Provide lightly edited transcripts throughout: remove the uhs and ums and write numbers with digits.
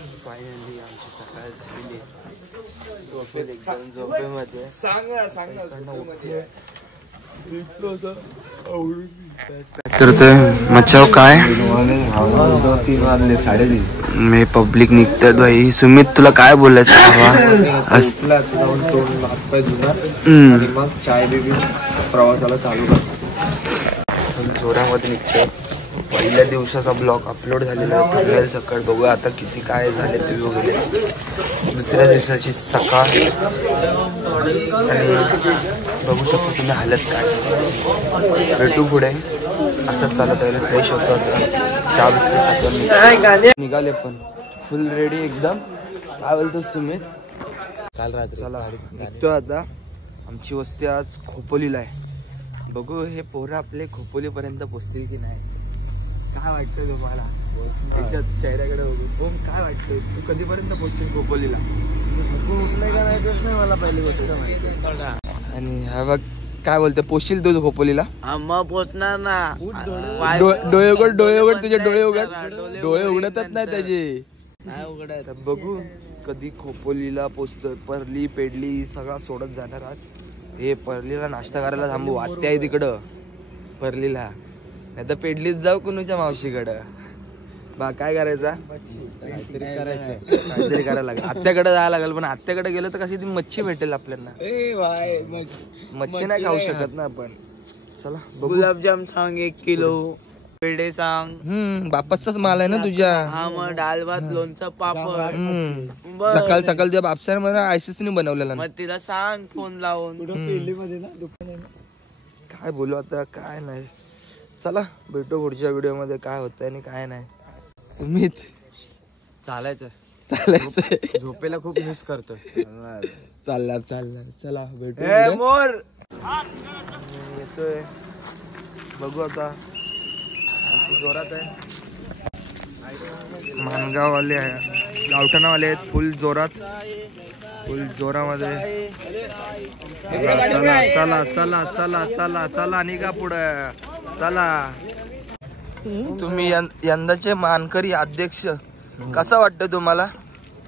Finally आमची सकाळ झालेली झोपेल एकदम झोपेमध्ये करतोय मच्छाव काय 3 वाजले 3:30 मी पब्लिक निघतात भाई. सुमित तुला काय बोलायचं मग चाय बेबी प्रवासाला चालू करतो. जोरामध्ये निघतोय. पहिल्या दिवसाचा ब्लॉग अपलोड झालेला आहे. सकाळ बघूया आता किती काय झाले ते वगैरे. दुसऱ्या दिवसाची सकाळ आणि बघू शकतो तुम्ही हालत काय. भेटू पुढे. असंच चालत आहे. फ्रेश होतो आता. चहा बिस्किट निघाले पण फुल रेडी एकदम. काय बोलतो सुमित? काल रात्री चला निघतो आता. आमची वस्ती आज खोपोलीला आहे. बघू हे पोरं आपले खोपोलीपर्यंत पोचतील की नाही. काय वाटतं तुम्हाला त्याच्या चेहऱ्याकडे बघून? काय वाटतं तू कधीपर्यंत पोहोचशील खोपोलीला? उठलंय का नाही तेच नाही मला पहिली गोष्ट माहिती. आणि हा बघ काय बोलतो पोचशील तू खोपोलीला? मग पोचणार ना. डोळे उघड तुझे डोळे उघड. डोळे उघडतच नाही त्याचे. नाही उघडायचं. बघू कधी खोपोलीला पोचतोय. परली पेडली सगळा सोडत जाणार आज. हे परलीला नाश्ता करायला थांबू. आत्या आहे तिकडं परलीला. नाही तर पेडलीच जाऊ कुणूच्या मावशीकडं. बा काय करायचा? काहीतरी करायला लागेल. आत्याकडे जायला लागेल. पण आत्याकडे गेलो तर कशी ती मच्छी भेटेल आपल्याला. मच्छी नाही खाऊ शकत ना आपण. चला गुलाबजाम सांग 1 किलो. पेढे सांग. बापाचाच माल आहे ना तुझ्या. हा मग डाळ भात लोणचं पापड. सकाळ सकाळ तुझ्या बापसाने मला आयसीसने बनवलेला. मग तिला सांग फोन लावून. काय बोलू आता काय नाही. चला भेटू पुढच्या व्हिडिओ मध्ये काय होतंय आणि काय नाही. सुमित चालायचं झोपेला खूप मिस करतोय. चालणार चला भेटू. मोर येतोय बघू आता. जोरात आहे. मानगाववाले गावठाणावाले आहेत फुल जोरात. फुल जोरामध्ये. चला चला चला चला चला निघा पुढं. चला तुम्ही यंदाचे मानकरी अध्यक्ष कसं वाटतं तुम्हाला?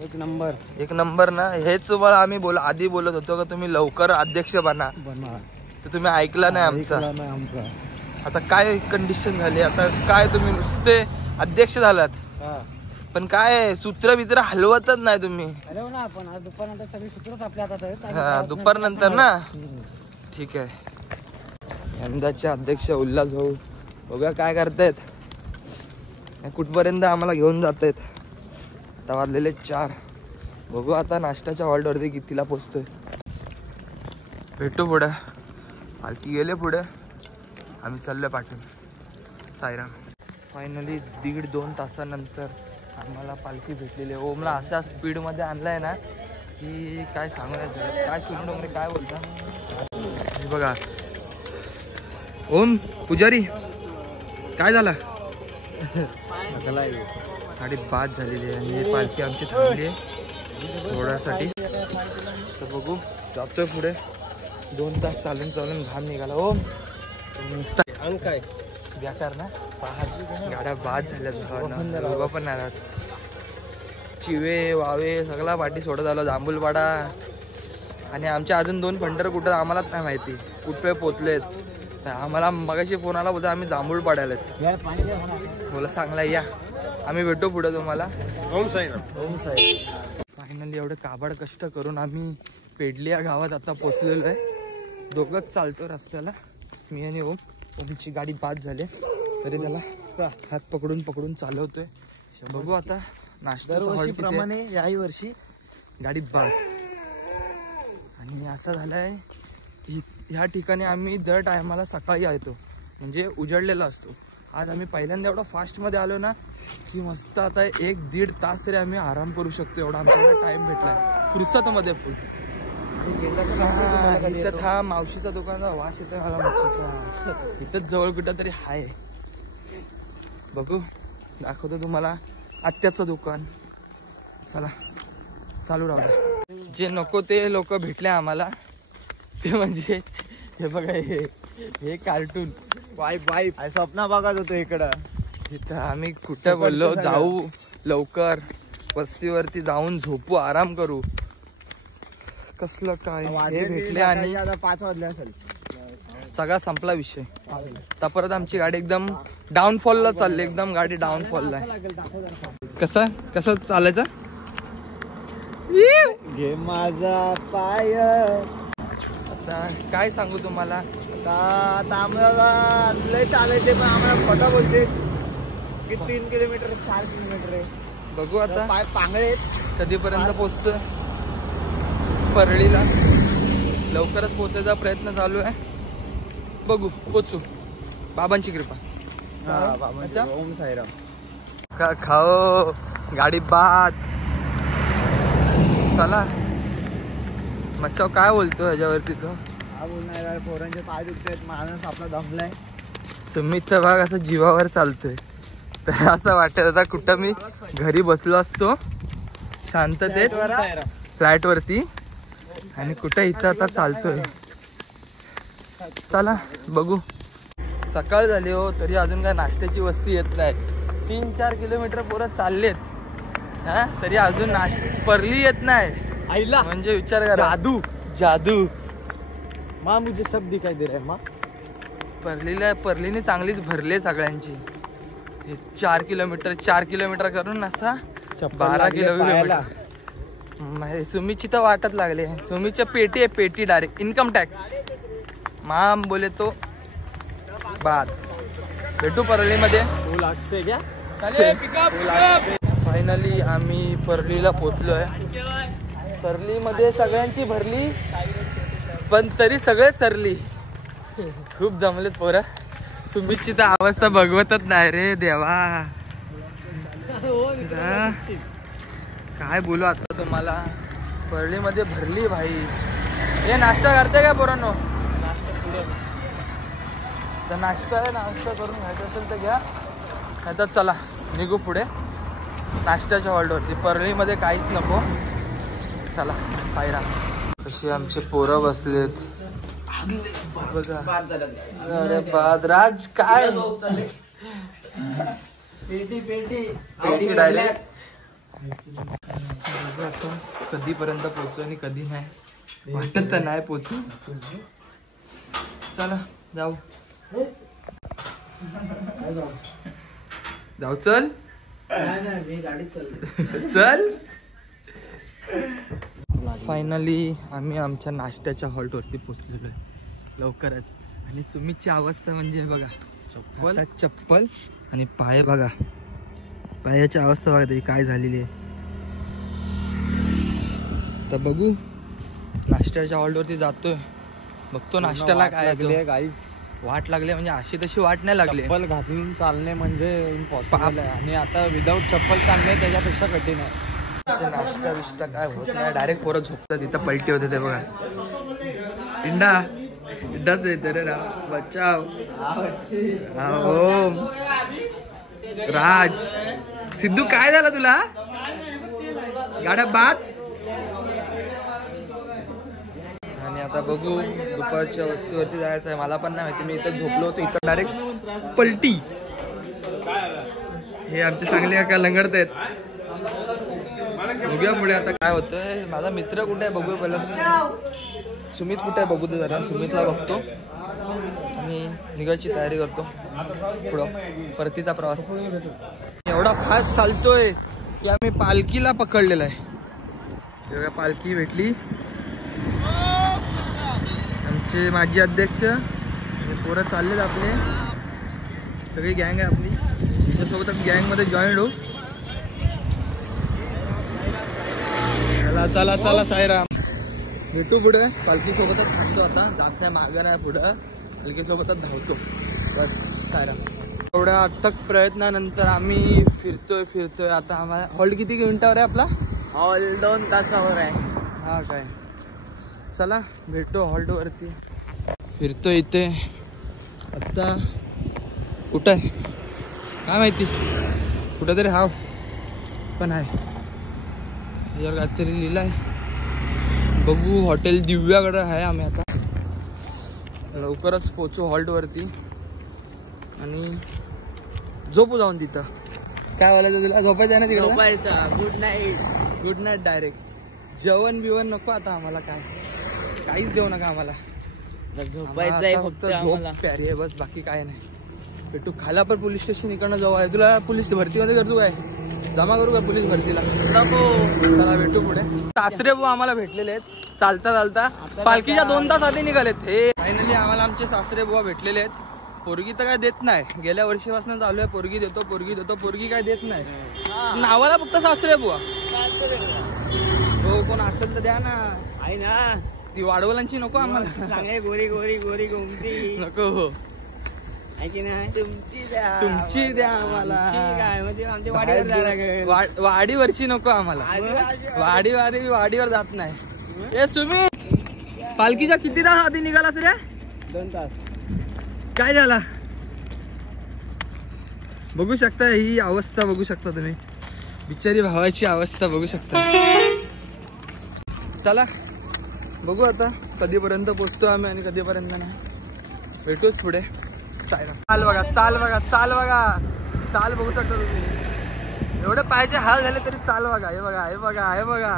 1 नंबर. 1 नंबर ना. हेच तुम्हाला आम्ही आधी बोलत होतो का तुम्ही लवकर अध्यक्ष बना. तर तुम्ही ऐकला नाही आमचा. आता काय कंडिशन झाली. आता काय तुम्ही नुसते अध्यक्ष झालात पण काय सूत्र बित्र हलवतच नाही तुम्ही. दुपार नंतर ना. ठीक आहे. यंदाचे अध्यक्ष उल्हास भाऊ बघा काय करतायत. कुठपर्यंत आम्हाला घेऊन जातायत. आता वाजलेले 4. बघू आता नाश्त्याच्या हॉल्टवरती कितीला पोचतोय. भेटू पुढे. पालखी गेले पुढे. आम्ही चाललोय पाठवून साईराम. फायनली 1.5-2 तासानंतर आम्हाला पालखी भेटलेली आहे. ओमला अशा स्पीडमध्ये आणलाय ना की काय सांगू नाही शकत. काय सुरू वगैरे काय बोलता बघा. ओम पुजारी काय झालं? गाडी बाद झालेली आहे आणि ही पालखी आमची थांबली आहे थोड्यासाठी. तर बघू जातोय पुढे. 2 तास चालून घाम निघाला. ओम काय बेकार ना. गाड्या बाद झाल्यात. उभा पण नाही राहत. चिवे वावे सगळा पाठी सोडत आलो. जांभूलपाडा आणि आमच्या अजून 2 फंटर कुठं आम्हालाच नाही माहिती कुठे पोचलेत. आम्हाला मगाशी फोन आला बोलतो आम्ही जांभूलपाड्याला. बोला चांगला या. आम्ही भेटू पुढे तुम्हाला. ओम साईराम. ओम साई. फायनली एवढे काबाड कष्ट करून आम्ही पेडली या गावात आता पोचलेलो आहे. दोघंच चालतो रस्त्याला मी आणि ओम. ओमची गाडी बाद झाली तरी त्याला हात पकडून चालवतोय. बघू आता नाश्ता प्रमाणे याही वर्षी गाडी बाद. आणि असं झालंय ह्या ठिकाणी आम्ही दर टायमाला सकाळी येतो म्हणजे उजळलेला असतो. आज आम्ही पहिल्यांदा एवढा फास्टमध्ये आलो ना की मस्त आता 1-1.5 तास तरी आम्ही आराम करू शकतो. एवढा आमच्याकडे टाइम भेटलाय फुरसतमध्ये फुल. इथं था मावशीचा दुकानाचा वास येतोय मला मच्छीचा. इथंच जवळ कुठं तरी हाय. बघू दाखवतो तुम्हाला आत्याचं दुकान. चला चालू राहू द्या. जे नको ते लोक भेटले आम्हाला. ते म्हणजे हे बघा हे कार्टून वाईफ स्वप्न बघत होतो इकडं. इथं आम्ही कुठं बोललो जाऊ लवकर वस्तीवरती जाऊन झोपू, आराम करू. कसलं काय हे भेटले आणि 5 वाजले असेल. सगळा संपला विषय. आता परत आमची गाडी एकदम डाऊनफॉलला चालली, एकदम गाडी डाऊनफॉलला आहे. कसं चालायचं? घे माझा पाय. आता काय सांगू तुम्हाला, आता आम्हाला लय चालायचे पण आम्हाला खोटा बोलते की 3 किलोमीटर 4 किलोमीटर आहे. बघू आता पाय पांगळे कधीपर्यंत पोचतं. परळीला लवकरच पोचायचा प्रयत्न चालू आहे. बघू पोचू, बाबांची कृपा. अच्छा ओम साईराम. का खाओ गाडी बाद. चला मच्छाव काय बोलतो ह्याच्यावरती तो? काय बोलणार यार, पोरांचे पाय दुखतात, माणूस आपला दमलाय. सुमितचा भाग असं जीवावर चालतोय. तर असं वाटत आता कुठं मी घरी बसलो असतो शांततेत फ्लॅट वरती आणि कुठं इथं आता चालतोय. चला बघू. सकाळ झाली हो तरी अजून काय नाश्त्याची वस्ती येत नाही. 3-4 किलोमीटर पोरं चाललेत हा, तरी अजून परली येत नाही. आईला म्हणजे विचार करा, जादू जादू. माँ मुझे सब दिखाई दे रहा है माँ. परलीने चांगलीच भरली सगळ्यांची. 4 किलोमीटर करून असा 12 किलोमीटर. सुमीची तर वाटत लागले. सुमीच्या पेटी आहे, पेटी डायरेक्ट इन्कम टॅक्स. माम बोले तो बाद. भेटू परली मध्ये. फायनली आम्ही परलीला पोचलोय. परली मध्ये सगळ्यांची भरली पण तरी सगळे सरली. खूप जमलेत पोरं. सुमितची तर अवस्था बघवतच नाही रे देवा. काय बोलू आता तुम्हाला. परली मध्ये भरली भाई. हे नाश्ता करते का पोरांनो? तर नाश्ता करून घ्यायचा असेल तर घ्या, नाही तर चला निघू पुढे नाश्त्याच्या हॉल्टवरती. परळीमध्ये काहीच नको. चला साईरा. कशी आमचे पोरं बसलेत बघा. अरे बाद राज काय पेटी डायरेक्ट. आता कधीपर्यंत पोचू आणि कधी नाही वाटत तर नाही पोचू. चला जाऊ चल चल. फायनली आम्ही आमच्या नाश्त्याच्या हॉल्टवरती पोचलेलो आहे लवकरच. आणि सुमितची अवस्था म्हणजे बघा, चप्पल आणि पाय बघा, पायाची अवस्था बघा त्याची काय झालेली आहे. तर बघू नाश्त्याच्या हॉल्टवरती जातोय, बघतो नाश्त्याला काय गाईस. वाट लागली म्हणजे अशी तशी वाट नाही लागली. चप्पल घालून चालणे म्हणजे इम्पॉसिबल आहे आणि आता विदाऊट चप्पल चालणे त्याच्यापेक्षा कठीण आहे. नाश्ता बिष्टा काय होत नाही, डायरेक्ट पोरं झोपतात. तिथं पलटी होते ते बघा. इंडाच येते रे बचाव. ओम राज सिद्धू काय झालं तुला? गाड्या बाद. आणि आता बघू दुपारच्या वस्तीवरती जायचं आहे. मला पण नाही माहिती, मी इथं झोपलो होतो. इथं डायरेक्ट पलटी. हे आमचे चांगले काका लंगडत आहेत. बघूया पुढे आता काय होतंय. माझा मित्र कुठे आहे बघूया पहिला. सुमित कुठे आहे बघू जरा. सुमितला बघतो आणि निघायची तयारी करतो पुढं परतीचा प्रवास. एवढा फास्ट चालतोय की आम्ही पालखीला पकडलेला आहे. पालखी भेटली. आमचे माजी अध्यक्ष आणि पोरं चाललेत आपले, सगळी गँग आहे आपली. त्याच्यासोबतच गँगमध्ये जॉईंट होऊ. चला चला चला साईराम. भेटू पुढे. पालखीसोबतच धावतो आता. जात नाही मागं नाही पुढं, पालखीसोबतच धावतो बस. साईराम. एवढ्या अथक प्रयत्नानंतर आम्ही फिरतोय. आता आम्हाला हॉल्ट किती मिनिटावर आहे आपला? हॉल 2 तासावर आहे. हा काय. चला भेटतो हॉल्टवरती. फिरतो इथे आता. कुठं आहे काय माहिती, कुठं तरी हाव पण आहे. याच्यावर काहीतरी लिहिलं आहे. बघू. हॉटेल दिव्याकडे आहे. आम्ही आता लवकरच पोचू हॉल्टवरती आणि झोपू जाऊन तिथं. काय बोलायचं तुला? झोपायचं आहे ना तिकडे? झोपायचं. Good night direct. जेवण बिवण नको आता आम्हाला, काहीच देऊ नका आम्हाला. झोपायचंय फक्त झोप प्यारी आहे बस, बाकी काय नाही. भेटू खालापर पोलीस स्टेशन इकडनं जवळ आहे. तुला पोलीस भरतीमध्ये करतो काय? जमा करू का पोलीस भरतीला? चला भेटू पुढे. सासरे बुवा आम्हाला भेटलेले आहेत चालता चालता. पालखीच्या 2 तास आधी निघालेत हे. फायनली आम्हाला आमचे सासरे बुवा भेटलेले आहेत. पोरगी तर काय देत नाही, गेल्या वर्षीपासून चालू आहे पोरगी देतो पोरगी देतो, पोरगी काय देत नाही. नावाला फक्त सासरे बुवा. हो कोण असेल तर द्या ना. आहे ना ती वाडवलांची नको आम्हाला. चांगले गोरी गोरी गोरी गोमटी नको. हो आहे की नाही? तुमची द्या आम्हाला. काय म्हणजे आमच्या वाडीवर जायला लागेल. वाडीवरची नको आम्हाला. वाडीवर जात नाही. ए सुमित, पालखीच्या किती तास आधी निघालास रे? 2 तास. काय झाला? बघू शकता ही अवस्था, बघू शकता तुम्ही. बिचारी भावाची अवस्था बघू शकता. चला बघू आता कधीपर्यंत पोचतो आम्ही आणि कधीपर्यंत नाही. भेटूच पुढे. चाल बघा चाल बघा चाल बघा चाल बघू शकता तुम्ही. एवढे पायाचे हाल झाले तरी चाल बघा. हे बघा हे बघा हे बघा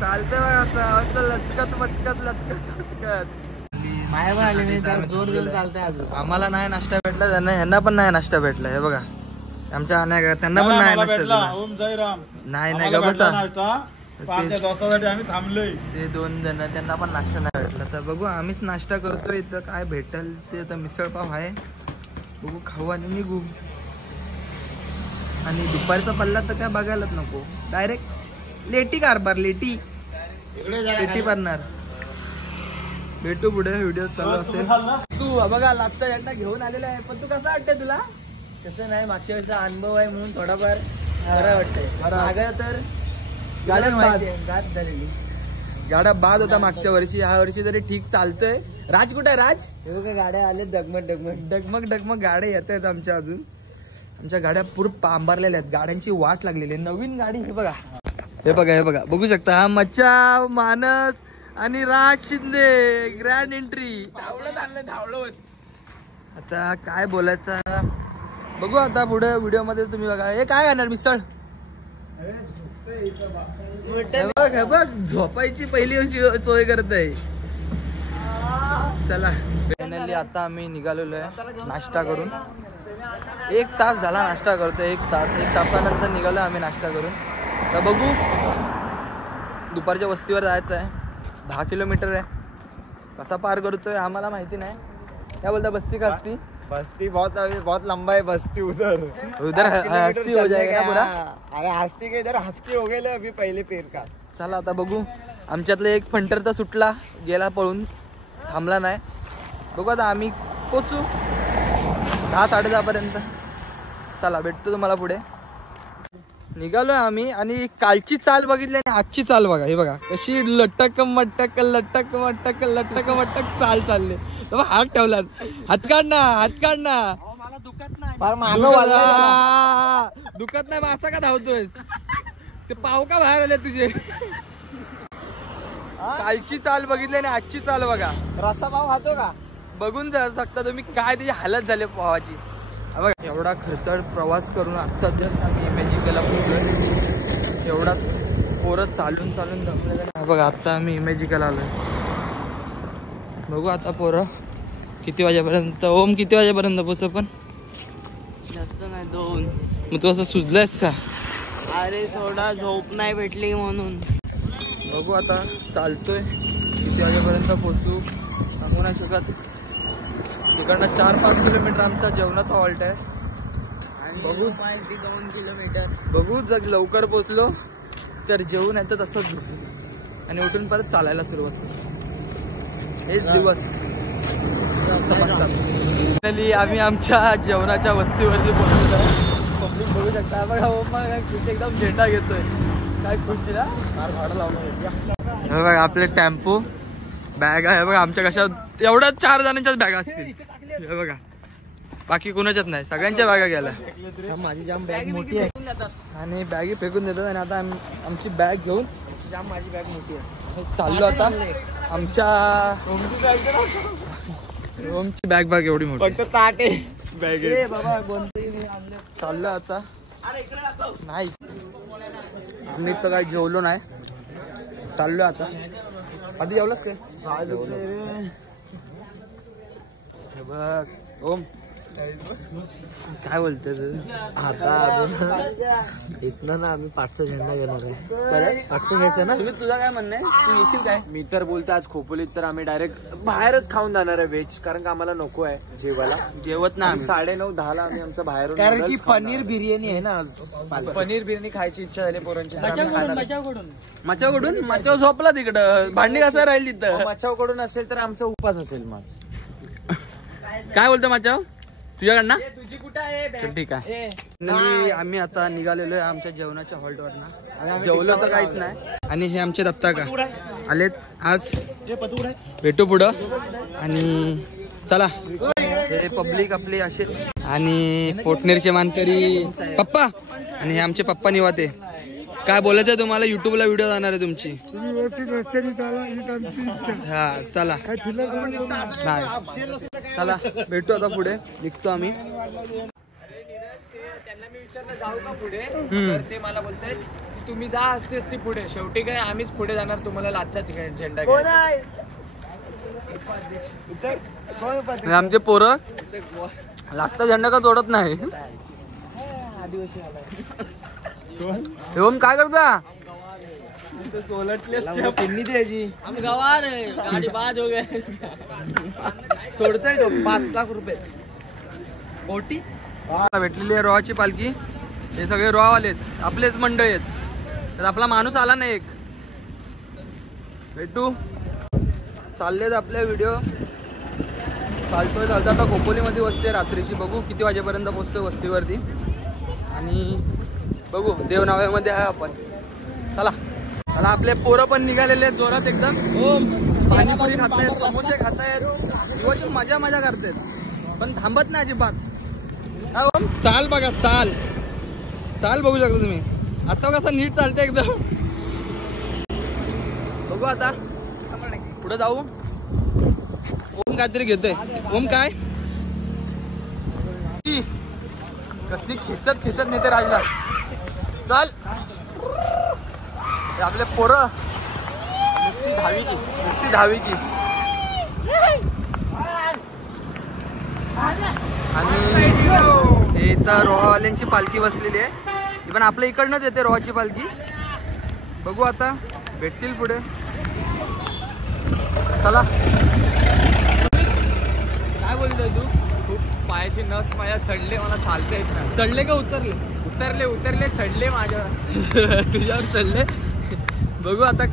चालते बघा असं लटकत मटकत लटकत लटकत. आम्हाला नाही नाश्ता भेटला, त्यांना ह्यांना पण नाही नाश्ता भेटला. हे बघा आमच्या त्यांना पण नाही नाश्ता भेटला. नाही नाही का बसा. आम्ही थांबलोय. ते 2 जण त्यांना पण नाश्ता नाही भेटला. तर बघू आम्हीच नाश्ता करतोय. इथं काय भेटल ते. तर मिसळपाव आहे, बघू खाऊ आणि निघू. आणि दुपारचा पल्ला तर काय बघायलाच नको. डायरेक्ट लेटी कारभार, लेटी भरणार. भेटू पुढे, व्हिडिओ चालू असेल. तू बघा लागतं यांना घेऊन आलेला आहे, पण तू कसं वाटतंय तुला? कसं नाही, मागच्या वेळेचा अनुभव आहे म्हणून थोडाफार बरं वाटतंय. मागं तर गाड्या गात झालेली. गाड्या बाद होता मागच्या वर्षी. ह्या वर्षी तरी ठीक चालतंय. राज कुठे आहे? राज हे बघा गाड्या आले डगमग डगमग डगमग डगमग गाड्या येत आहेत आमच्या. अजून आमच्या गाड्या पूर्ण पांबारलेल्या आहेत, गाड्यांची वाट लागलेली आहे. नवीन गाडी हे बघा हे बघा हे बघा बघू शकता. हा मच्छा मानस आणि राज शिंदे ग्रँड एंट्री. धावलं. आता काय बोलायचं बघू आता पुढे व्हिडिओ मध्ये तुम्ही बघा. हे काय करणार? मिसळ. हे बघ झोपायची पहिली सोय करत आहे. चला फायनली आता आम्ही निघालेलो आहे नाश्ता करून. 1 तास झाला नाश्ता करतोय. 1 तासानंतर निघालो आम्ही नाश्ता करून. तर बघू दुपारच्या वस्तीवर जायचं आहे. 10 किलोमीटर आहे. कसा पार करतोय आम्हाला माहिती नाही. क्या बोलता बस्ती का? बस्ती बहुत लंबा है. बस्ती उधर हस्ती हो जाएगा पूरा. अरे हस्ती के इधर हस्ती हो गए अभी पहले पेर का. चला आता बघू. आमच्यातला एक फंटर तर सुटला, गेला पळून, थांबला नाही. बघू आता आम्ही पोचू 10-10:30 पर्यंत. चला भेटतो तुम्हाला पुढे. निघालोय आम्ही आणि कालची चाल बघितली आणि आजची चाल बघा. हे बघा कशी लटक मटक लटक मटक लटक मटक चाल चालले. हात ठेवला. हात काढ ना. दुखत नाही मासा का धावतोय? ते पाव का बाहेर आले तुझे? कालची चाल बघितली आणि आजची चाल बघा. रस्सा पाव खातो का? बघून जा शकता तुम्ही काय त्याची हालत झाली पावाची. बघा एवढा खडतर प्रवास करून आता जस्ट आम्ही इमॅजिकला पोहोचलोय. एवढा पोरं चालून दमले. बघा आता आम्ही इमॅजिकला आलोय. बघू आता पोरं किती वाजेपर्यंत. ओम किती वाजेपर्यंत पोहोच? पण जास्त नाही 2. मग तू असं सुजलायस का? अरे थोडा झोप नाही भेटली म्हणून. बघू आता चालतोय किती वाजेपर्यंत पोहोचू सांगू नाही शकत. तिकडनं 4-5 किलोमीटर आमचा जेवणाचा हॉल्ट आहे. आणि बघू 2 किलोमीटर. बघू जर लवकर पोहोचलो तर जेवून येतं तसंच झोपू आणि उठून परत चालायला सुरुवात करू. हेच दिवस समजतात. आम्ही आमच्या जेवणाच्या वस्तीवरती पोहोचलो. पब्लिक बघू शकता. बघा ओमा खुश एकदम झेंडा घेतोय. काय खुश ना भाडं लावलं. हे बघा आपले टेम्पो बॅग आहे बघा आमच्या. कशा एवढ्या 4 जणांच्याच बॅगा असतील. हे बघा बाकी कोणाच्याच नाही, सगळ्यांच्या बॅगा गेल्या. माझी जाम बॅग मोठी आहे आणि बॅगी फेकून देतात. आणि आता आमची बॅग घेऊन जाम माझी बॅग मोठी आहे. चाललो आता आमच्या ओमची बॅग एवढी मोठी ताटे बॅग बाबा कोणतंही चाललो आता नाही आम्ही तर काही जेवलो नाही, चाललोय आता. आधी जेवलास काय? हे बघ ओम काय बोलते आता इथनं ना आम्ही 5चा झेंडा घेणार आहे. 5चा घ्यायचं ना. तुम्ही तुझं काय म्हणणं आहे, तू येशील काय? मी तर बोलतो आज खोपोलीत तर आम्ही डायरेक्ट बाहेरच खाऊन जाणार आहे व्हेज, कारण का आम्हाला नको आहे जेवायला. जेवत ना आम्ही 9:30-10ला आम्ही आमचं बाहेरून, कारण की पनीर बिर्याणी आहे ना आज. पनीर बिर्याणी खायची इच्छा झाली पोरांची. मचावकडून मचाव झोपला तिकडं, भांडी कसं राहील तिथं. मच्छावकडून असेल तर आमचा उपास असेल माझ. काय बोलतो मचाव तुझ्याकडनं? चल, ठीक आहे. आम्ही आता निघालेलो आहे आमच्या जेवणाच्या हॉल्टवर ना. जेवलो तर काहीच नाही. आणि हे आमचे दत्ता का आलेत आज, भेटू पुढं. आणि चला हे पब्लिक आपले असे, आणि पोटनेरचे मानकरी पप्पा, आणि हे आमचे पप्पा निवाते. काय बोलायचं आहे तुम्हाला? युट्यूबला व्हिडिओ जाणार आहे तुमची. तुम्ही व्यवस्थित रस्त्याने चाला हीच आमची इच्छा. हा चला नाही चला भेटू आता पुढे निघतो आम्ही. त्यांना मी विचारलं जाऊ का पुढे, तर ते मला बोलतायत की तुम्ही जा असते पुढे, शेवटी काय आम्हीच पुढे जाणार, तुम्हाला लाचचा झेंडा आणि आमचे पोरं लागता झेंडा का तोडत नाही. आदिवासी ओम काय करता? पिन्नी द्यायची. आम्ही गवार आहे, गाडी बाद हो गए. सोडतोय तो 5 लाख रुपये कोटी. भेटलेली आहे रोहाची पालखी. हे सगळे रोहावाले आहेत, आपलेच मंडळ आहेत. तर आपला माणूस आला नाही एक. भेटू चाललेत आपल्या व्हिडिओ. चालतोय चालता आता खोपोलीमध्ये वस्ती आहे रात्रीची. बघू किती वाजेपर्यंत पोहोचतोय वस्तीवरती. आणि बघू देवनाव्यामध्ये आहे आपण. चला चला आपले पोरं पण निघालेले आहेत जोरात एकदम. पाणीपुरी खातायत, समोसे खातायत, जीवाची मजा मजा करतायत, पण थांबत नाही अजिबात. काय ओम चाल बघा, चाल चाल बघू शकता तुम्ही. आता कसं नीट चालतंय एकदम. बघू आता पुढे जाऊ. ओम काहीतरी घेतोय. ओम काय कसली खेचत खेचत नेते राजला. चल आपले पोरं नुसती दहावी की. आणि हे तर रोहावाल्यांची पालखी बसलेली आहे. ही पण आपल्या इकडनंच येते रोहाची पालखी. बघू आता भेटतील पुढे. चला काय बोलतोय तू? खूप पायाची नस माझ्या चढले, मला चालता येत नाही. चढले का उतरले? उतरले चढले माझ्यावर. तुझ्यावर चढले. बघू आता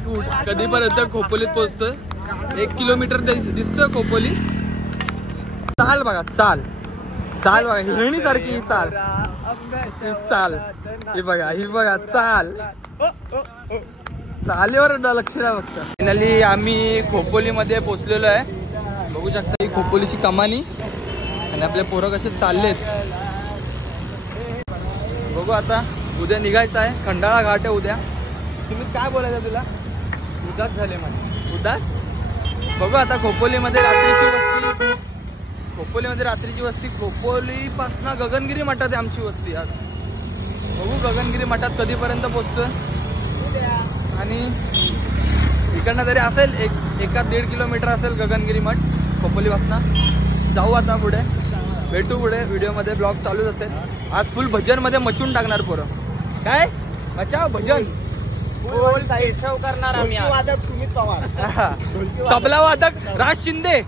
कधीपर्यंत खोपोलीत पोहोचतोय. 1 किलोमीटर दिसतं खोपोली. चाल बघा, चाल चाल बघा, हिरणी सारखी चाल चाल. ही बघा चाल. चालेवर लक्ष द्या फक्त. फायनली आम्ही खोपोलीमध्ये पोहोचलेलो आहे. बघू शकता ही खोपोलीची कमानी. आणि आपले पोरं कसे चाललेत बघू. आता उद्या निघायचं आहे. खंडाळा घाट आहे उद्या. तुम्ही काय बोलायचं तुला? उदास झाले माझे. उदास. बघू आता खोपोलीमध्ये रात्रीची वस्ती. रात्रीची वस्ती खोपोलीपासून गगनगिरी मठात आहे आमची वस्ती आज. बघू गगनगिरी मठात कधीपर्यंत पोहोचतोय. आणि इकडनं तरी असेल 1-1.5 किलोमीटर असेल गगनगिरी मठ खोपोलीपासून. जाऊ आता पुढे, भेटू पुढे. व्हिडिओमध्ये ब्लॉग चालूच असेल. आज फुल भजन मध्ये मचून टाकणार पोरं. काय मचाव भजन शो करणार आम्ही. वादक सुमित पवार, तबला वादक राज शिंदे.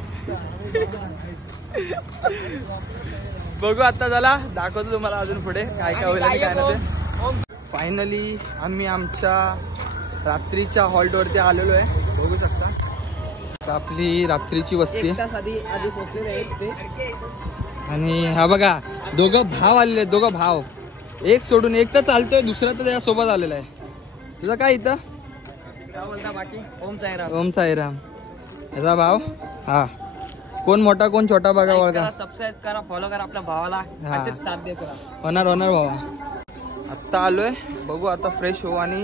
बघू आता. चला दाखवतो तुम्हाला अजून पुढे काय काय होईल आणि काय नाही. फायनली आम्ही आमच्या रात्रीच्या हॉल्टवरती आलेलो आहे. बघू शकता आपली रात्रीची वस्ती. आधी पोहोचलेले आहेत ते. आणि हा बघा दोघं भाव आलेले आहेत. दोघं भाव, एक सोडून एक तर चालतोय, दुसरा तर त्याच्या सोबत आलेला आहे. तुझं काय इथं? काय बोलता बाकी? ओम साईराम. ओम साईराम याचा भाव. हा कोण मोठा कोण छोटा बघा बघा. सबस्क्राईब करा, फॉलो करा आपल्या भावाला. हा. असेच साथ देत राहा. होणार भावा. आत्ता आलोय. बघू आता फ्रेश हो आणि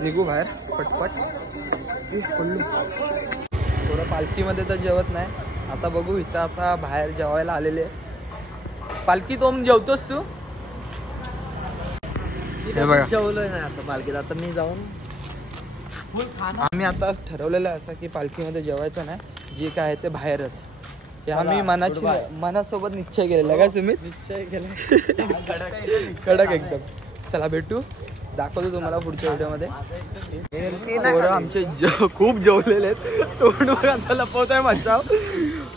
निघू बाहेर फटफट. थोडं पालखीमध्ये तर जेवत नाही. आता बघू इथं आता बाहेर जेवायला आलेले. पालखीत ओम जेवतोस तू? हे बघा जेवलोय नाही आता पालखीत. आता मी जाऊन आम्ही आता ठरवलेलं आहे असं की पालखीमध्ये जेवायचं नाही, जे काय आहे ते बाहेरच. हे आम्ही मनासोबत निश्चय केलेला काय सुमित? निश्चय केला. कडक एकदम. चला भेटू, दाखवतो तुम्हाला पुढच्या व्हिडिओमध्ये. पोरं आमचे खूप जेवलेले आहेत. तोंड बघा असं लपवत आहे मच्छा.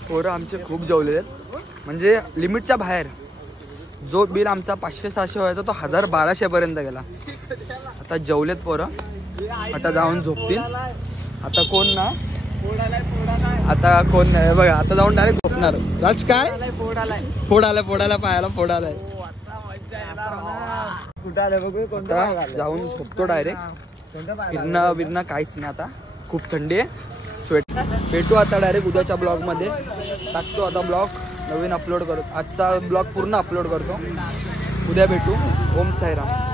पोरं आमचे खूप जेवलेले आहेत, म्हणजे लिमिटच्या बाहेर. जो बिल आमचा 500-600 व्हायचा तो 1000-1200 पर्यंत गेला. आता जेवलेत पोरं, आता जाऊन झोपतील. आता कोण ना आता कोण नाही बघा, आता जाऊन डायरेक्ट झोपणार. राज काय फोडायला पायाला फोडायला कुठं आलं बघू. आता जाऊन झोपतो डायरेक्ट. फिरणं काहीच नाही आता, खूप थंडी आहे. स्वेट भेटू आता डायरेक्ट उद्याच्या ब्लॉगमध्ये. टाकतो आता ब्लॉग नवीन अपलोड करतो. आजचा ब्लॉग पूर्ण अपलोड करतो. उद्या भेटू. ओम साईराम.